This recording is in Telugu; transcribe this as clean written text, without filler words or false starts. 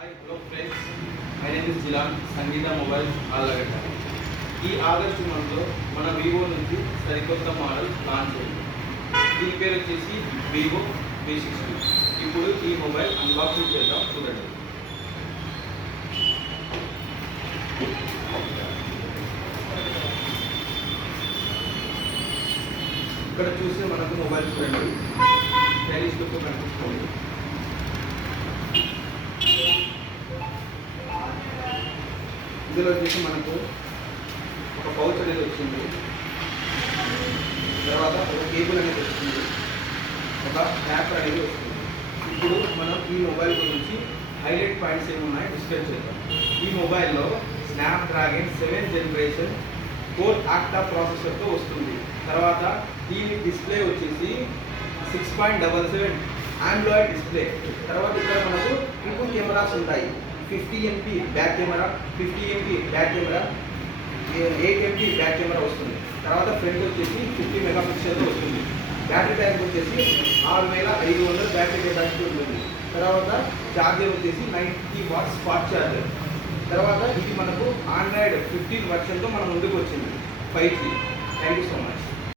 Hi hello friends, my name is Jilan, Sangeetha mobiles Allagadda. ఈ ఆగస్టు మంత్లో మన వివో నుంచి సరికొత్త మోడల్ లాంచ్ అయింది. దీని పేరు వచ్చేసి వివో V60. ఇప్పుడు ఈ మొబైల్ అన్బాక్సింగ్ చేద్దాం, చూడండి. ఇక్కడ చూసి మనకు మొబైల్ చూడండి, స్టైలిష్ లుక్ కనిపిస్తుంది. ఇందులో వచ్చేసి మనకు ఒక పౌచ్ అనేది వచ్చింది, తర్వాత ఒక కేబుల్ అనేది వచ్చింది, ఒక ట్యాప్ అనేది వస్తుంది. ఇప్పుడు మనం ఈ మొబైల్ గురించి హైలైట్ పాయింట్స్ ఏమున్నాయో డిస్కస్ చేద్దాం. ఈ మొబైల్లో Snapdragon 7th generation 4th octa ప్రాసెసర్తో వస్తుంది. తర్వాత దీని డిస్ప్లే వచ్చేసి 6.77 ఆండ్రాయిడ్ డిస్ప్లే. తర్వాత ఇక్కడ మనకు ట్రిపుల్ కెమెరాస్ ఉంటాయి. 50 MP back camera, 50 MP back camera, 8 MP back camera వస్తుంది. తర్వాత ఫ్రంట్ వచ్చేసి 50 మెగాపిక్సెల్తో వస్తుంది. బ్యాటరీ బ్యాక్ వచ్చేసి 6500 బ్యాటరీ కెపాసిటీ ఉంటుంది. తర్వాత ఛార్జర్ వచ్చేసి 90 వాట్స్ ఫాస్ట్ ఛార్జర్. తర్వాత ఇది మనకు ఆండ్రాయిడ్ 15 వర్షన్తో మన ముందుకు వచ్చింది 5G. Thank you so much.